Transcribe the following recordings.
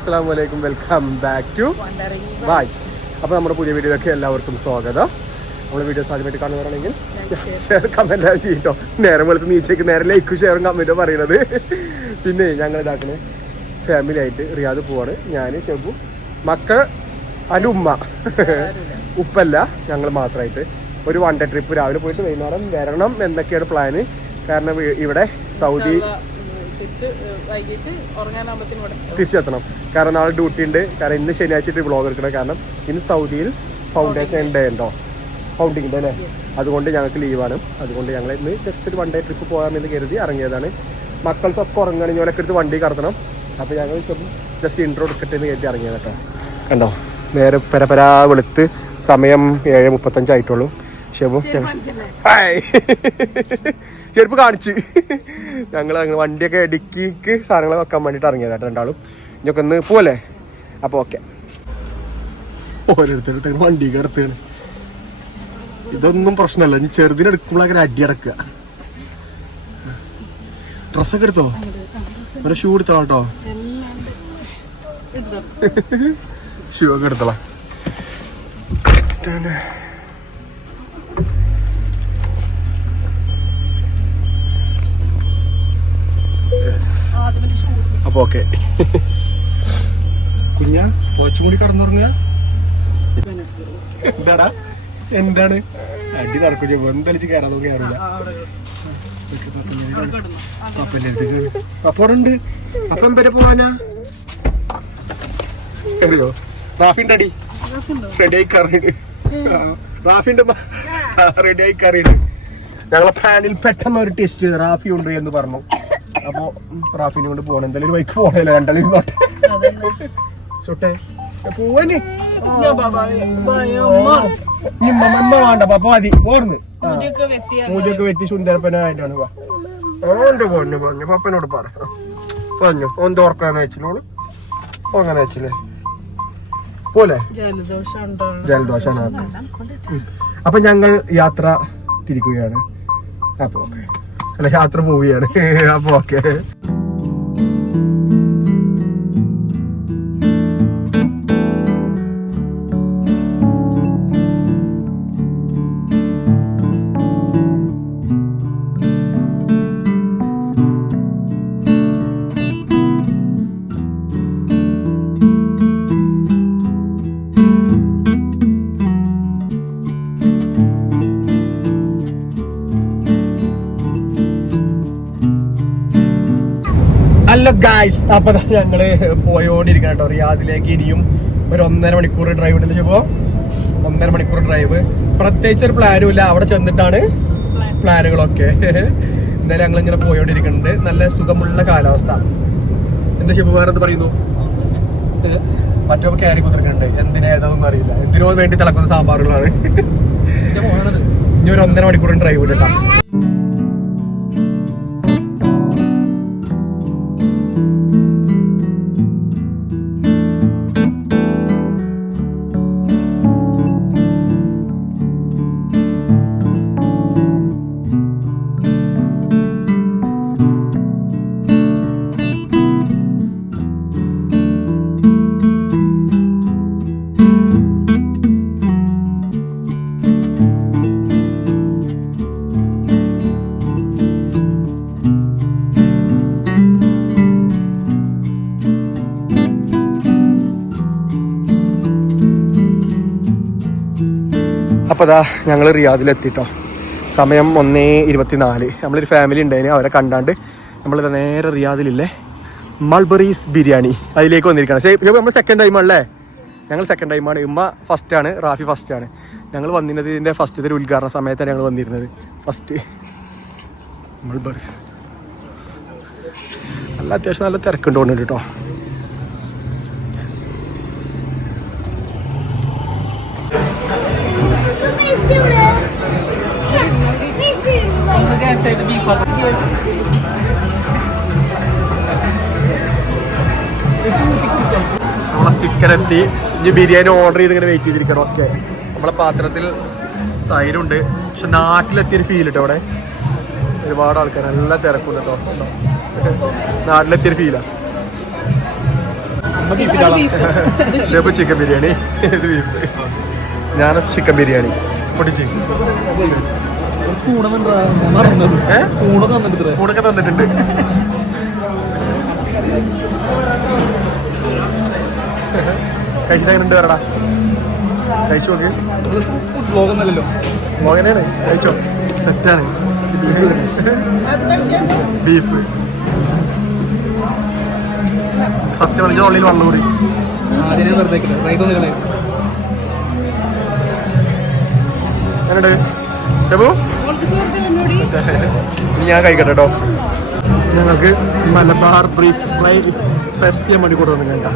അസ്സലാമു അലൈക്കും, welcome back to vibes. അപ്പോൾ നമ്മുടെ പുതിയ വീഡിയോയിലേക്ക് എല്ലാവർക്കും സ്വാഗതം. നമ്മുടെ വീഡിയോസ് ആദ്യമായിട്ട് കാണുന്നവരാണെങ്കിൽ ഷെയർ കമൻറ്റ് ചെയ്യട്ടോ. നേരം വെളുത്ത് നീച്ചേക്ക് നേരെ ലൈക്കും ഷെയറും കമൻറ്റോ പറയണത്. പിന്നെ ഞങ്ങൾ ഇതാക്കണേ ഫാമിലി ആയിട്ട് റിയാദ് പോവാണ്. ഞാൻ ഷെബു, മക്കൾ, അതിൻ്റെ ഉമ്മ, ഉപ്പല്ല, ഞങ്ങൾ മാത്രമായിട്ട് ഒരു വൺ ഡേ ട്രിപ്പ്. രാവിലെ പോയിട്ട് വൈകുന്നേരം വരണം എന്നൊക്കെയാണ് പ്ലാന്. കാരണം ഇവിടെ സൗദി തിരിച്ചെത്തണം. കാരണം നാളെ ഡ്യൂട്ടി ഉണ്ട്. കാരണം ഇന്ന് ശനിയാഴ്ച വ്ളോഗ് എടുക്കണം. കാരണം ഇന്ന് സൗദിയിൽ ഫൗണ്ടേഷൻ ഡേ ഉണ്ടോ, ഫൗണ്ടിങ്ങിൻ്റെ അല്ലേ. അതുകൊണ്ട് ഞങ്ങൾക്ക് ലീവാണ്. അതുകൊണ്ട് ഞങ്ങൾ ഇന്ന് ജസ്റ്റ് ഒരു വൺ ഡേ ട്രിപ്പ് പോകാമെന്ന് കരുതി ഇറങ്ങിയതാണ്. മക്കൾസൊക്കെ ഉറങ്ങുകയാണെങ്കിൽ ഓലൊക്കെ എടുത്ത് വണ്ടി കടത്തണം. അപ്പോൾ ഞങ്ങൾ ജസ്റ്റ് ഇൻട്രോ എടുക്കട്ടെ എന്ന് കരുതി ഇറങ്ങിയത് കേട്ടോ. കണ്ടോ, നേരെ പരപരാ വെളുത്ത് സമയം 7:35 ആയിട്ടുള്ളൂ. ഷെബു ചെരുപ്പ് കാണിച്ച് ഞങ്ങൾ വണ്ടിയൊക്കെ ഡിക്കിക്ക് സാധനങ്ങൾ വെക്കാൻ വേണ്ടിയിട്ട് ഇറങ്ങിയതായിട്ട് രണ്ടാളും. ഇനിയൊക്കെ ഒന്ന് പോവല്ലേ. അപ്പോൾ ഓക്കെ, ഓരോരുത്തരുടെ വണ്ടി കിടത്തുകയാണ്. ഇതൊന്നും പ്രശ്നമല്ല. ഇനി ചെറുതിനെടുക്കുമ്പോഴങ്ങനെ അടി അടക്കുക. ഡ്രസ്സൊക്കെ എടുത്തോ? ഒരു ഷൂ എടുത്തോളാം കേട്ടോ. ഷൂ ഒക്കെ എടുത്തോളാം. അപ്പൊ ഓക്കെ, കുഞ്ഞാ പോച്ചും കൂടി കടന്നുറങ്ങുക. എന്താടാ, എന്താണ് അടി നടക്കും? എന്തായാലും കയറാതെ കയറില്ല. അപ്പോഴുണ്ട്. അപ്പം വരെ പോവാനാ അറിയോ? റാഫിന്റെ അടി റെഡി ആയി കറിയുണ്ട്. റാഫിന്റെ റെഡി ആയി കറിയുണ്ട്. ഞങ്ങളെ പ്ലാനിൽ പെട്ടെന്ന് ഒരു ടെസ്റ്റ് റാഫി ഉണ്ട് എന്ന് പറഞ്ഞു. അപ്പൊ റാഫിനെ കൊണ്ട് പോകണം. എന്തായാലും ഒരു ബൈക്ക് പോകണല്ലോ, രണ്ടാളും ഇരുന്നോട്ടെ. ചൊട്ടെ പോവാന് വേണ്ട പപ്പ മതി. പോർന്ന് മൂതിയൊക്കെ വെട്ടി സുന്ദരപ്പനായിട്ടാണ്. പറഞ്ഞു പറഞ്ഞു പപ്പനോട് പറഞ്ഞു ഒന്ന് ഓർക്കാൻ അയച്ചില്ലോള്. അങ്ങനെ അയച്ചില്ലേ പോലെ ജലദോഷാണ്. അപ്പൊ ഞങ്ങൾ യാത്ര തിരിക്കുകയാണ്. അപ്പൊ ഓക്കെ, അല്ല യാത്ര പോവുകയാണ്. അപ്പൊ ഓക്കെ. ഹലോ ഗായ്സ്, അപ്പൊ ഞങ്ങള് പോയോണ്ടിരിക്കണം കേട്ടോ റിയാദിലേക്ക്. ഇനിയും ഒരു 1.5 മണിക്കൂർ ഡ്രൈവ് ഉണ്ടെന്ന് വെച്ചപ്പോ 1.5 മണിക്കൂർ ഡ്രൈവ്. പ്രത്യേകിച്ച് ഒരു പ്ലാനും ഇല്ല, അവിടെ ചെന്നിട്ടാണ് പ്ലാനുകളൊക്കെ. എന്തായാലും ഞങ്ങൾ ഇങ്ങനെ പോയോണ്ടിരിക്കുന്നുണ്ട്. നല്ല സുഖമുള്ള കാലാവസ്ഥ. എന്താ വെച്ചാൽ വേറെ എന്ത് പറയുന്നു, മറ്റോ കയറി കുതിർക്കുന്നുണ്ട്. എന്തിനേതാണെന്നൊന്നും അറിയില്ല. എന്തിനോ വേണ്ടി തിളക്കുന്ന സാമ്പാറുകളാണ്. ഇനി ഒരു 1.5 മണിക്കൂർ ഡ്രൈവ് ഉണ്ട് കേട്ടോ. അപ്പോൾ അതാ ഞങ്ങൾ റിയാദിലെത്തിട്ടോ. സമയം 1:24. നമ്മളൊരു ഫാമിലി ഉണ്ടായിന്, അവരെ കണ്ടാണ്ട് നമ്മളിതാ നേരെ റിയാദിലില്ലേ മൾബറീസ് ബിരിയാണി അതിലേക്ക് വന്നിരിക്കുകയാണ്. നമ്മൾ സെക്കൻഡ് ടൈമാണല്ലേ. ഞങ്ങൾ സെക്കൻഡ് ടൈമാണ്. ഉമ്മ ഫസ്റ്റാണ്, റാഫി ഫസ്റ്റാണ്. ഞങ്ങൾ വന്നിരുന്നത് ഇതിൻ്റെ ഫസ്റ്റ് ഒരു ഉദ്ഘാടന സമയത്താണ് ഞങ്ങൾ വന്നിരുന്നത്. ഫസ്റ്റ് മൾബറി നല്ല അത്യാവശ്യം നല്ല തിരക്കുണ്ട് തോന്നുന്നുണ്ട് കേട്ടോ. നമ്മളെ ചിക്കനെത്തി. ഇനി ബിരിയാണി ഓർഡർ ചെയ്ത് ഇങ്ങനെ വെയിറ്റ് ചെയ്തിരിക്കണം. ഓക്കെ, നമ്മളെ പാത്രത്തിൽ തൈരുണ്ട്. പക്ഷെ നാട്ടിലെത്തിയൊരു ഫീൽ കേട്ടോ. അവിടെ ഒരുപാട് ആൾക്കാർ, നല്ല തിരക്കുണ്ട് കേട്ടോ. നാട്ടിലെത്തിയൊരു ഫീലാണ്. ഷെഫ് ചിക്കൻ ബിരിയാണി, ഞാൻ ചിക്കൻ ബിരിയാണി പൊട്ടിച്ച് സ്പൂണൊക്കെ തന്നിട്ടുണ്ട്. കഴിച്ചിട്ട് വരടാ, കഴിച്ചു നോക്ക്. മോഹനാണ്, കഴിച്ചോ, സെറ്റാണ്. ബീഫ് സത്യം പറഞ്ഞ ഉള്ളിൽ വെള്ളം കൂടി. എങ്ങനെയുണ്ട് ഷെബു? ഞാൻ കഴിക്കട്ടെ കേട്ടോ. ഞങ്ങൾക്ക് മലബാർ ബീഫ് ഫ്രൈ ടെസ്റ്റ് ചെയ്യാൻ വേണ്ടി കൂടെ വന്നു കേട്ടോ.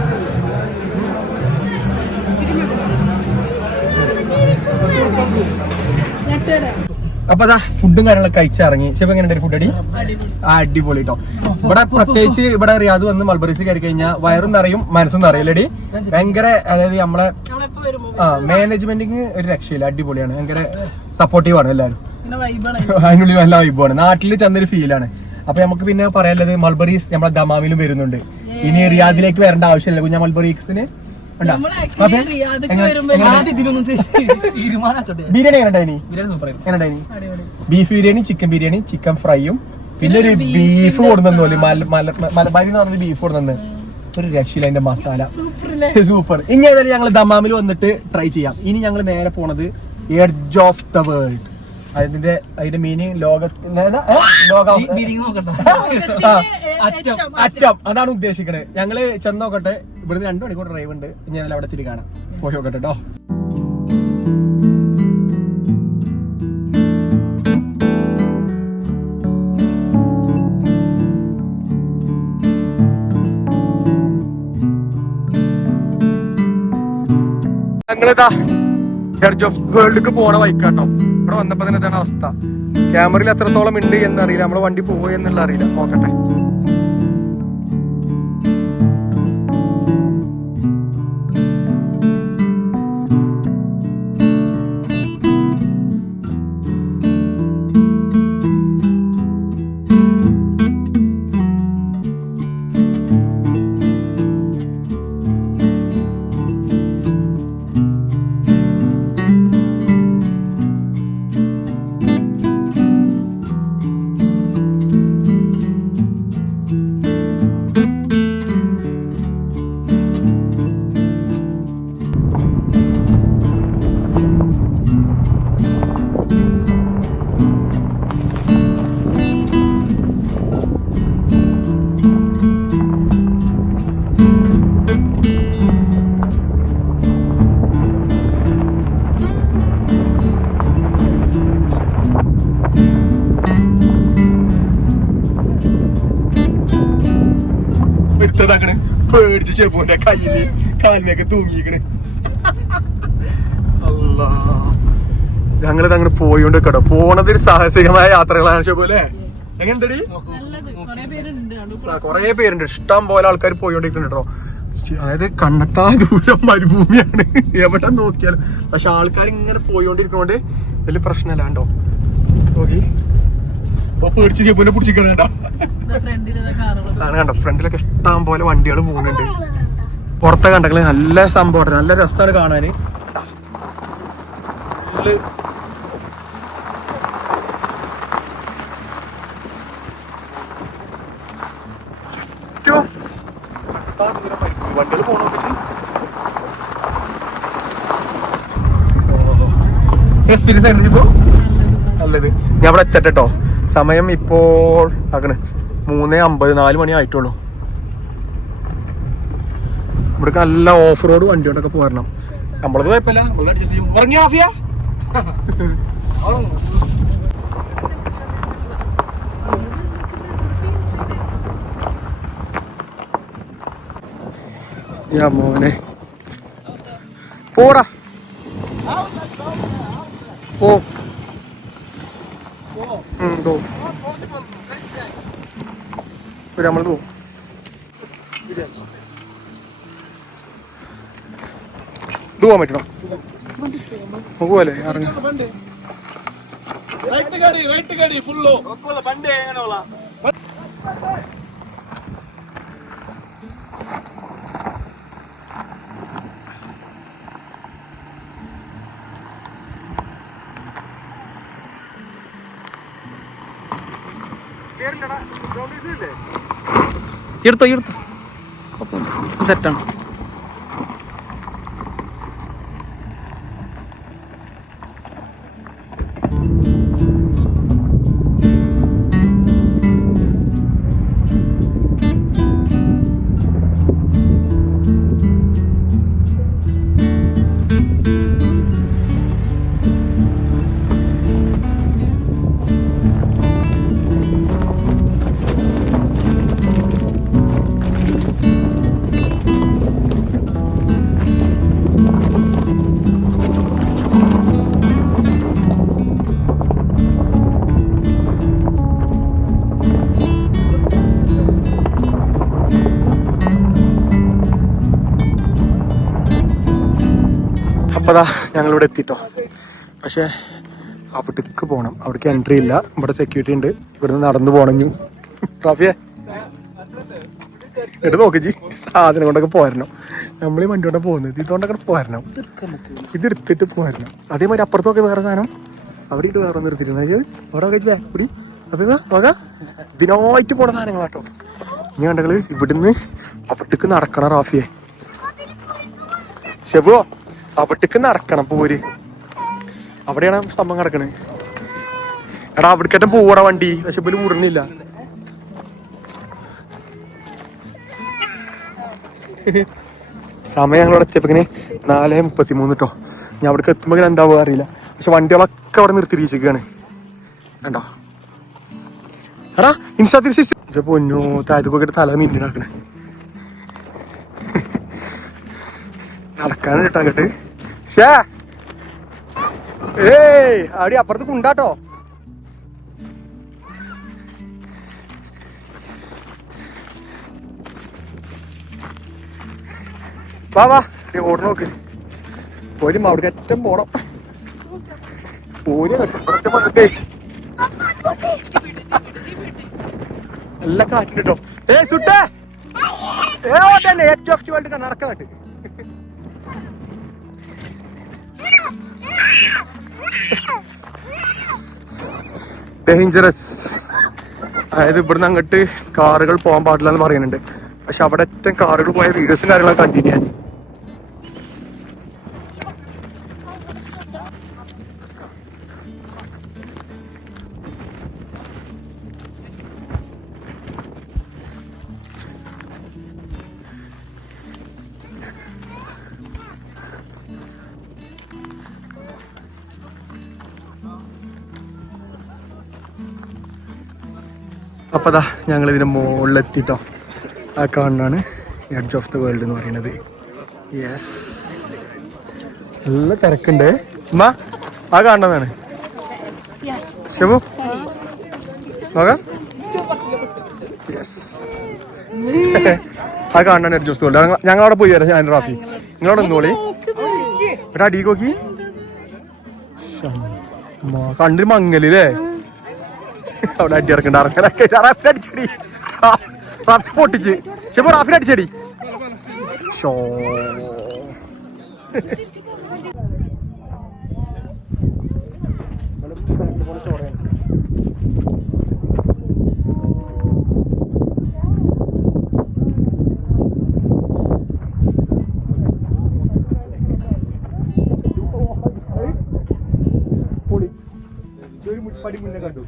അപ്പൊ അതാ ഫുഡും കാര്യങ്ങളൊക്കെ കഴിച്ചിറങ്ങി. ഷെഫ് എങ്ങനെയുണ്ട് ഫുഡ്? അടിപൊളി കേട്ടോ. ഇവിടെ പ്രത്യേകിച്ച് ഇവിടെ റിയാദ് വന്ന് മൾബറീസ് കയറി കഴിഞ്ഞാൽ വയറും നിറയും മനസ്സും നിറയില്ലടി. ഭയങ്കര, അതായത് നമ്മളെ മാനേജ്മെന്റിങ് ഒരു രക്ഷയില്ല, അടിപൊളിയാണ്, ഭയങ്കര സപ്പോർട്ടീവ് ആണ് എല്ലാവരും. അതിനുള്ളിൽ നല്ല വൈബാണ്, നാട്ടിൽ ചെന്നൊരു ഫീലാണ്. അപ്പൊ നമുക്ക് പിന്നെ പറയാനുള്ളത് മൾബറീസ് നമ്മളെ ദമാമിലും വരുന്നുണ്ട്. ഇനി റിയാദിലേക്ക് വരേണ്ട ആവശ്യമില്ല കുഞ്ഞാ മൾബറീസിന്. ബിരിയാണി എങ്ങനെയുണ്ടായിനി? Beef biryani, chicken biryani, chicken ഫ്രൈയും, പിന്നെ ഒരു ബീഫ് കൊടുന്നു, മലബാരി എന്ന് പറഞ്ഞ ബീഫ് കൊടുന്നു. ഒരു രക്ഷയില്ല അതിന്റെ മസാല, സൂപ്പർ. ഇനി ഏതായാലും ഞങ്ങൾ ദമാമിൽ വന്നിട്ട് ട്രൈ ചെയ്യാം. ഇനി ഞങ്ങൾ നേരെ പോണത് എഡ്ജ് ഓഫ് ദ വേൾഡ്. അതിന്റെ മീനിങ് അറ്റം, അതാണ് ഉദ്ദേശിക്കണത്. ഞങ്ങള് ചെന്നോക്കട്ടെ, ഇവിടുന്ന് 2 മണിക്കൂർ ഡ്രൈവ് ഉണ്ട്. ഞാൻ അവിടെ തിരി കാണാം, പോയി നോക്കട്ടെ കേട്ടോ. ഞങ്ങളിതാ എഡ്ജ് ഓഫ് വേൾഡിലേക്ക് പോണ വൈക്കാട്ടോ. ഇവിടെ വന്നപ്പോ തന്നെ ഇതാണ് അവസ്ഥ. ക്യാമറയിൽ എത്രത്തോളം ഉണ്ട് എന്നറിയില്ല, നമ്മള് വണ്ടി പോവുക എന്നുള്ള അറിയില്ല. നോക്കട്ടെ. പേടിച്ച് ഷെബുവിന്റെ കയ്യില് കാലിനൊക്കെ തൂങ്ങിക്കണ്. അല്ലാ, ഞങ്ങളിത് അങ്ങോട്ട് പോയോണ്ട് കേട്ടോ. പോണത് ഒരു സാഹസികമായ യാത്രകളാണ് ഷെബു അല്ലേ? എങ്ങനെയുണ്ടടി? കൊറേ പേരുണ്ട്, ഇഷ്ടം പോലെ ആൾക്കാർ പോയോണ്ടിരിക്കുന്നുണ്ട് കേട്ടോ. അതായത് കണ്ടെത്താ ദൂരം മരുഭൂമിയാണ് എവിടെ നോക്കിയാലും. പക്ഷെ ആൾക്കാർ ഇങ്ങനെ പോയോണ്ടിരിക്കുന്നോണ്ട് വലിയ പ്രശ്നമല്ലാണ്ടോ. നോക്കി പേടിച്ച് ഷെബുവിനെ പിടിച്ചിരിക്കണ കേട്ടോ. അതാണ് കണ്ടോ, ഫ്രണ്ടിലൊക്കെ ഇഷ്ടം പോലെ വണ്ടികൾ പോകുന്നുണ്ട്. പുറത്തെ കണ്ടെങ്കിൽ നല്ല സംഭവം, നല്ല രസമാണ് കാണാന്. വണ്ടികൾ പോണോ എക്സ്പീരിയൻസ് ആയിരുന്നു ഇപ്പോ നല്ലത്. ഞാൻ ഇവിടെ എത്തട്ടോ. സമയം ഇപ്പോൾ ആകണേ 3:50, 4 മണി ആയിട്ടുള്ളൂ. ഇവിടേക്ക് നല്ല ഓഫ് റോഡ് വണ്ടിയോട്ടൊക്കെ പോരണം. നമ്മളത് കുഴപ്പമില്ല, നമ്മളത് അഡ്ജസ്റ്റ് ചെയ്യും. ഇറങ്ങിയ ആഫിയ മോനെ പോടാ പോ. നമ്മൾ പോവും. ഇത് പോകാൻ പറ്റണം, നമുക്ക് പോലെ ഇറങ്ങി. എടുത്തോ എടുത്തോ സെറ്റാണ്. അപ്പതാ ഞങ്ങളിവിടെ എത്തിട്ടോ. പക്ഷെ അവിടേക്ക് പോകണം, അവിടേക്ക് എൻട്രി ഇല്ല, ഇവിടെ സെക്യൂരിറ്റി ഉണ്ട്, ഇവിടുന്ന് നടന്നു പോകണം. റാഫിയെ എടുത്ത് നോക്കി ജി, സാധനം കൊണ്ടൊക്കെ പോരണം. നമ്മളീ വണ്ടി കൊണ്ടൊക്കെ പോകുന്നത്, ഇതുകൊണ്ടൊക്കെ പോരണം, ഇത് എടുത്തിട്ട് പോരണം. അതേമാതിരി അപ്പുറത്തൊക്കെ വേറെ സാധനം അവിടെ ഇട്ട് വേറെ നിർത്തിയിട്ടുണ്ട്. അവിടെ കഴിച്ചു കൂടി അത് വക ഇതിനായിട്ട് പോണ സാധനങ്ങളാട്ടോ. ഇനി കണ്ടകള് ഇവിടുന്ന് അവിടേക്ക് നടക്കണം. റാഫിയെ ഷെബോ അവിടേക്ക് നടക്കണം, പോര് അവിടെയാണ് സ്തംഭം കിടക്കണത്. എടാ അവിടേക്കറ്റം പോവടാ വണ്ടി, പക്ഷെ ഇവര് വിടുന്നില്ല. സമയം ഞങ്ങളവിടെ എത്തിയപ്പോ 4:33 കേട്ടോ. ഞാൻ അവിടേക്ക് എത്തുമ്പോ എന്താവുക അറിയില്ല, പക്ഷെ വണ്ടികളൊക്കെ അവിടെ നിർത്തിയിരിക്കുകയാണ്. കണ്ടോ എടാ ഇൻസ്റ്റാ തിരിച്ച് പൊന്നു താഴത്തേക്കൊക്കെ തല മിന്നി നടക്കണേ. നടക്കാനും കേട്ടോ അങ്ങോട്ട്. ഷേ ഏയ് അവിടെ അപ്പുറത്ത് കുണ്ടാട്ടോ. വാ വാ ഓട് നോക്ക്, പോലും അവിടെ അറ്റം പോണം. പോലും വന്നിട്ടേ നല്ല കാറ്റുണ്ട് കേട്ടോ. സുട്ടേ ഏറ്റവും ഓഫ് വേൾഡ് നടക്കാട്ട്. ഡേഞ്ചറസ്, അതായത് ഇവിടുന്ന് അങ്ങോട്ട് കാറുകൾ പോകാൻ പാടില്ല എന്ന് പറയുന്നുണ്ട്. പക്ഷെ അവിടെ ഏറ്റവും കാറുകൾ പോയ വീഡിയോസും കാര്യങ്ങളൊക്കെ കണ്ടിന്യൂ ചെയ്യാൻ. അപ്പോൾ അതാ ഞങ്ങളിതിൻ്റെ മുകളിലെത്തിട്ടോ. ആ കാണുന്നതാണ് എഡ്ജ് ഓഫ് ദ വേൾഡ് എന്ന് പറയുന്നത്. യെസ്, നല്ല തിരക്കുണ്ട്. അമ്മ ആ കാണുന്നതാണ് ശിവു നോക്കാം. യെസ്, ആ കാണുന്നതാണ് എഡ്ജ് ഓഫ് ദ വേൾഡ്. ഞങ്ങൾ അവിടെ പോയി വരാം. ഞാൻ റാഫി നിങ്ങളവിടെ ഒന്നോളി എടാ അടി നോക്കി. കണ്ടിന് മങ്ങലല്ലേ അവിടെ അടി ഇറക്കണ്ട. റാഫിനെ അടിച്ചടി, റാഫി പൊട്ടിച്ച് ശിവ റാഫിനെ അടിച്ചടി. ഷോ പടി മുന്നേ കണ്ടു.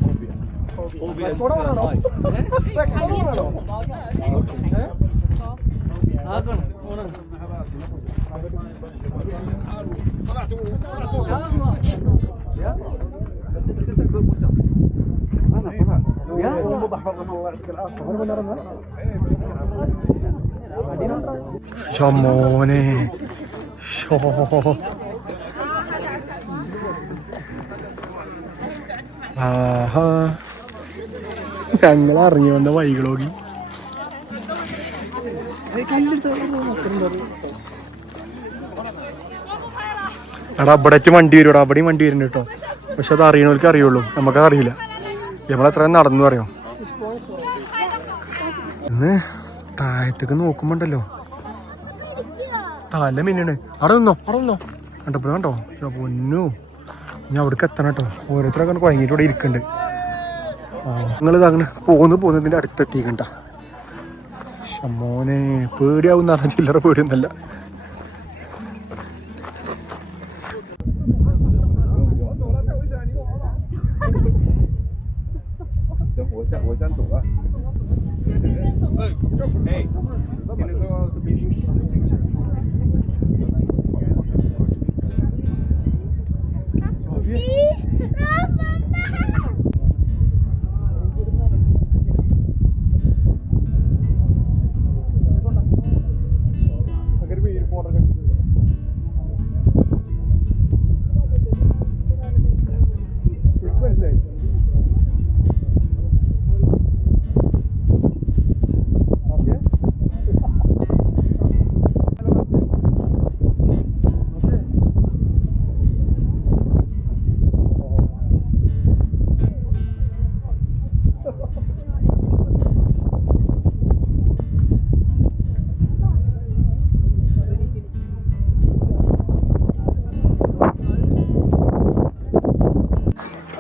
മോനെ ഷോ ആഹാ ഞങ്ങൾ ഇറങ്ങി വന്ന വൈകളോക്കി. എടാ അവിടേക്ക് വണ്ടി വരും, അവിടെയും വണ്ടി വരുന്നുണ്ട് കേട്ടോ. പക്ഷെ അത് അറിയണവർക്ക് അറിയുള്ളൂ, നമുക്കത് അറിയില്ല. നമ്മളെത്ര നടന്നു പറയാം. ഇന്ന് താഴത്തേക്ക് നോക്കുമ്പോണ്ടല്ലോ തല മിന്നണ്. അവിടെ നിന്നോ കണ്ടപ്പോഴും കണ്ടോ പൊന്നു. ഞാൻ അവിടേക്ക് എത്തണം കേട്ടോ. ഓരോരുത്തരൊക്കെ കുഴങ്ങിയിട്ട് ഇവിടെ ഇരിക്കുന്നുണ്ട്. നിങ്ങളിത് അങ്ങനെ പോകുന്നതിൻ്റെ അടുത്തെത്തിക്കണ്ട. മോനെ പേടിയാവും പറഞ്ഞ ചില്ലറ പേടിയൊന്നല്ല.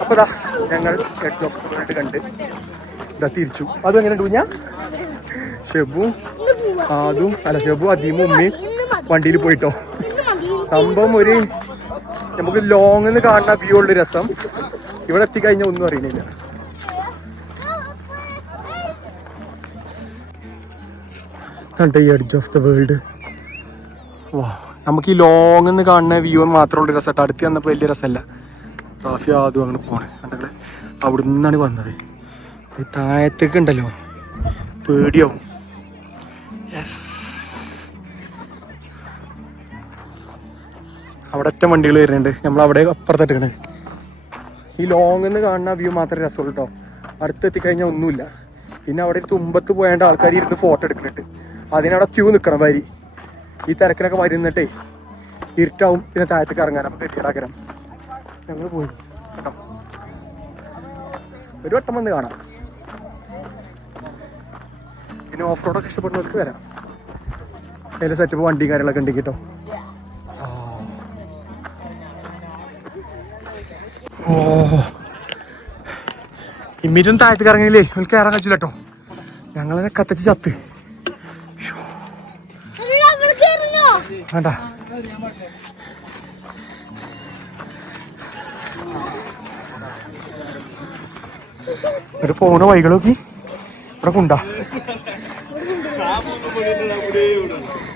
അപ്പോൾ ഞങ്ങൾ എഡ്ജ് ഓഫ് ദ വേൾഡ് കണ്ട് ഇതാ തിരിച്ചു. അതും എങ്ങനെ ഉണ്ട് ഞാൻ ഷെബും അതും അല്ല ഷെബു അദീമും ഉമ്മയും വണ്ടിയിൽ പോയിട്ടോ. സംഭവം ഒരു നമുക്ക് ലോങ് നിന്ന് കാണുന്ന വ്യൂ ഉള്ള രസം. ഇവിടെ എത്തിക്കഴിഞ്ഞാൽ ഒന്നും അറിയുന്നില്ല. ഈ എഡ്ജ് ഓഫ് ദ വേൾഡ് വാ, നമുക്ക് ഈ ലോങ് നിന്ന് കാണുന്ന വ്യൂ മാത്രമുള്ള രസമായിട്ട് അടുത്ത് വന്നപ്പോൾ വലിയ രസമല്ല. ട്രാഫി ആദ്യം അങ്ങനെ പോണേ കണ്ടങ്ങള് അവിടെ നിന്നാണ് വന്നത്. താഴത്തേക്ക് ഉണ്ടല്ലോ പേടിയാവും. യെസ്, അവിടെ ഒറ്റ വണ്ടികൾ വരുന്നുണ്ട്. നമ്മൾ അവിടെ അപ്പുറത്തെടുക്കണേ. ഈ ലോങ് നിന്ന് കാണുന്ന വ്യൂ മാത്രമേ രസമുള്ളൂ കേട്ടോ. അടുത്തെത്തിക്കഴിഞ്ഞാൽ ഒന്നുമില്ല. പിന്നെ അവിടെ ഒരു തുമ്പത്ത് പോയാണ്ട് ആൾക്കാർ ഇരുന്ന് ഫോട്ടോ എടുക്കുന്നുണ്ട്. അതിനവിടെ ക്യൂ നിൽക്കണം വരി. ഈ തിരക്കിനൊക്കെ വരുന്നിട്ടേ ഇരുട്ടാവും. പിന്നെ താഴത്തേക്ക് ഇറങ്ങാൻ നമുക്ക് എത്തിയിടാക്കരം. ഞങ്ങൾ പോയി കേട്ടോ. ഒരു വട്ടം വന്ന് കാണാം. പിന്നെ ഓഫ് റോഡൊക്കെ ഇഷ്ടപ്പെടുന്നവർക്ക് വരാം. അതിൻ്റെ സെറ്റപ്പ് വണ്ടിയും കാര്യങ്ങളൊക്കെ ഉണ്ട് കേട്ടോ. ഓ ഇമ്മീറ്റും താഴത്തേക്ക് ഇറങ്ങിയില്ലേ എനിക്ക് കയറാൻ കഴിച്ചില്ല കേട്ടോ. ഞങ്ങളെ കത്തിച്ച് ചത്ത് വേണ്ട. ഇവിടെ പോണ വൈകൾ നോക്കി. ഇവിടെ കൊണ്ടാ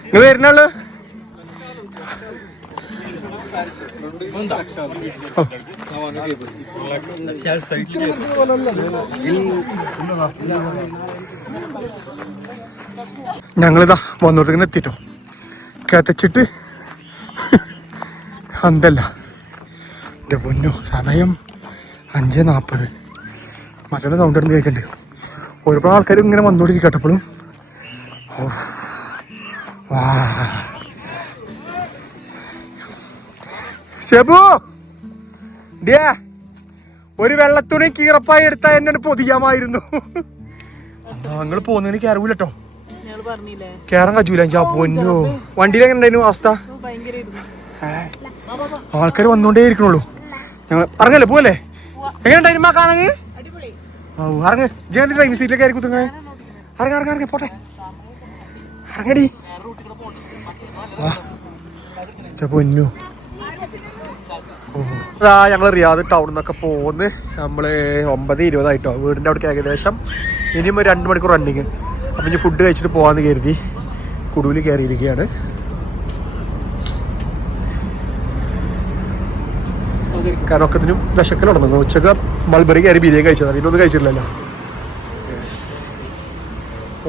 നിങ്ങൾ വരുന്നുള്ളു. ഞങ്ങളിതാ വന്നോടത്തേക്ക് എത്തിട്ടോ. കത്തിച്ചിട്ട് അന്തല്ല എൻ്റെ പൊന്നു. സമയം 5:40. മറ്റൊരു സൗണ്ട് എടുത്ത് കേൾക്കണ്ട്. ഒരുപാട് ആൾക്കാർ ഇങ്ങനെ വന്നോണ്ടിരിക്കട്ടെ എപ്പോഴും. വാ ഷെബു ഡേ, ഒരു വെള്ളത്തുണി കീറപ്പായി എടുത്താൽ എന്നെ പൊതിയാമായിരുന്നു. ഞങ്ങൾ പോകുന്നതിന് കയറൂല കേട്ടോ. കയറാൻ കഴിയൂല. ഞാൻ പൊന്നു. വണ്ടിയിൽ എങ്ങനെ ഉണ്ടായിരുന്നു അവസ്ഥ? ആൾക്കാർ വന്നോണ്ടേ ഇരിക്കണുള്ളൂ. ഞങ്ങൾ ഇറങ്ങല്ലേ പോവല്ലേ? എങ്ങനെ ഉണ്ടായിരുന്നു കാണാൻ? ഇറങ്ങ് ജേണ്ടി ഡ്രൈവിംഗ് സീറ്റിലേക്ക് കയറി കുത്തുങ്ങ. ഇറങ്ങ പോട്ടെ. ഇറങ്ങടി. വാ പൊന്നു. അതാ ഞങ്ങൾ റിയാദ് ടൗണിൽ നിന്നൊക്കെ പോന്ന്. നമ്മള് 9:20 വീടിൻ്റെ അവിടേക്ക് ഏകദേശം. ഇനിയും ഒരു 2 മണിക്കൂർ റണ്ണിങ്. അപ്പം ഇനി ഫുഡ് കഴിച്ചിട്ട് പോകാമെന്ന് കരുതി കുടുവിൽ കയറിയിരിക്കുകയാണ്. കാരണം ഒക്കത്തിനും വിശക്കൽ തുടങ്ങുന്നു. ഉച്ചക്ക് മൾബറി കയറി ബിരിയാണി കഴിച്ചതാണ്. ഇതൊന്നും കഴിച്ചിട്ടില്ലല്ലോ.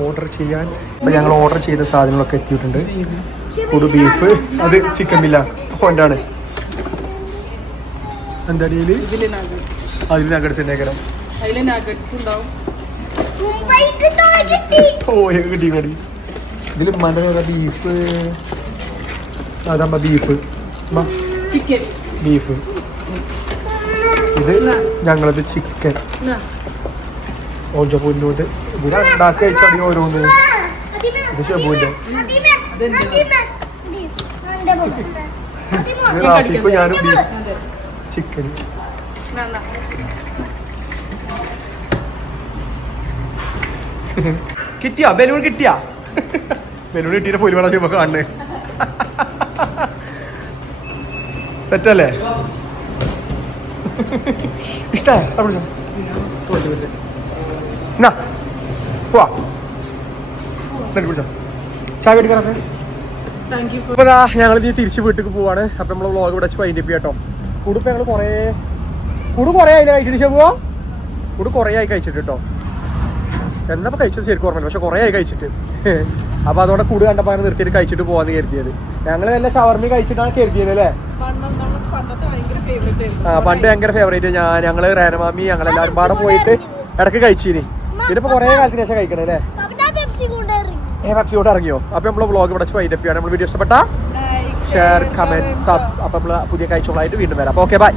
ഓർഡർ ചെയ്യാൻ അപ്പം ഞങ്ങൾ ഓർഡർ ചെയ്ത സാധനങ്ങളൊക്കെ എത്തിയിട്ടുണ്ട്. കുടു ബീഫ്, അത് ചിക്കൻ ബില്ല കൊണ്ടാണ്. എന്താ അതിൽ നഗറ്റ്സ് ഉണ്ടാക്കണം. കിട്ടി മതി. ഇതിൽ മല ബീഫ്, അതാകുമ്പോ ബീഫ് ബീഫ്. ഇത് ഞങ്ങളത് ചിക്കൻ. ഓഞ്ച പൊന്നൂട്ട് ഇത് ഉണ്ടാക്കി കഴിച്ചാൽ ഓരോന്ന്. ഇത് ഷെബുവിന്റെ. ഇത് റാഫിക്കും ഞാനും ബീഫ് ചിക്കൻ. കിട്ടിയാ ബലൂൺ കിട്ടിയാ ബലൂൺ കിട്ടിയിട്ട് പോലും വേണം ചുമ കാണുന്നത് സെറ്റല്ലേ ഇഷ്ടായ പോവാ കുടിച്ചോ ചായ കുടിക്കാറൊക്കെ ഇപ്പൊ ഞങ്ങൾ ഇനി തിരിച്ച് വീട്ടിലേക്ക് പോവാണ്. അപ്പൊ നമ്മള് വ്ളോഗ് ഇവിടെ വെച്ച് വൈൻഡ് അപ്പ് കേട്ടോ. കൂടുപ്പ് ഞങ്ങൾ കുറേ ആയില്ല കഴിച്ചിട്ട് പോവാ. കൂട് കുറേ ആയി കഴിച്ചിട്ട് കേട്ടോ. എന്നാ കഴിച്ചത് ശരിക്കും ഓർമ്മയില്ല, പക്ഷെ കുറേ ആയി കഴിച്ചിട്ട്. അപ്പൊ അതോടെ കൂട് കണ്ടപ്പോ അങ്ങനെ നിർത്തിയിട്ട് കഴിച്ചിട്ട് പോവാന്ന് കരുതിയത്. ഞങ്ങൾ വല്ല ഷവർമി കഴിച്ചിട്ടാണ് കരുതിയത് അല്ലേ. പണ്ട് ഭയങ്കര ഫേവറേറ്റ്. ഞങ്ങള് റേനമാമി ഞങ്ങളെല്ലാരും പാടെ പോയിട്ട് ഇടയ്ക്ക് കഴിച്ചിനി. പിന്നെ ഇപ്പൊ കുറേ കാലത്തിന് ശേഷം കഴിക്കണേ അല്ലേ. പെപ്സി കൊണ്ട് ഇറങ്ങിയോ? അപ്പൊ നമ്മള് വ്ളോഗ് ഇവിടെ വൈൻഡ് അപ്പ് ചെയ്യാണ്. നമ്മൾ വീഡിയോ ഇഷ്ടപ്പെട്ട ഷെയർ കമന്റ് സബ്. അപ്പൊ നമ്മള് പുതിയ കാഴ്ചകളായിട്ട് വീണ്ടും വരാം. Okay bye.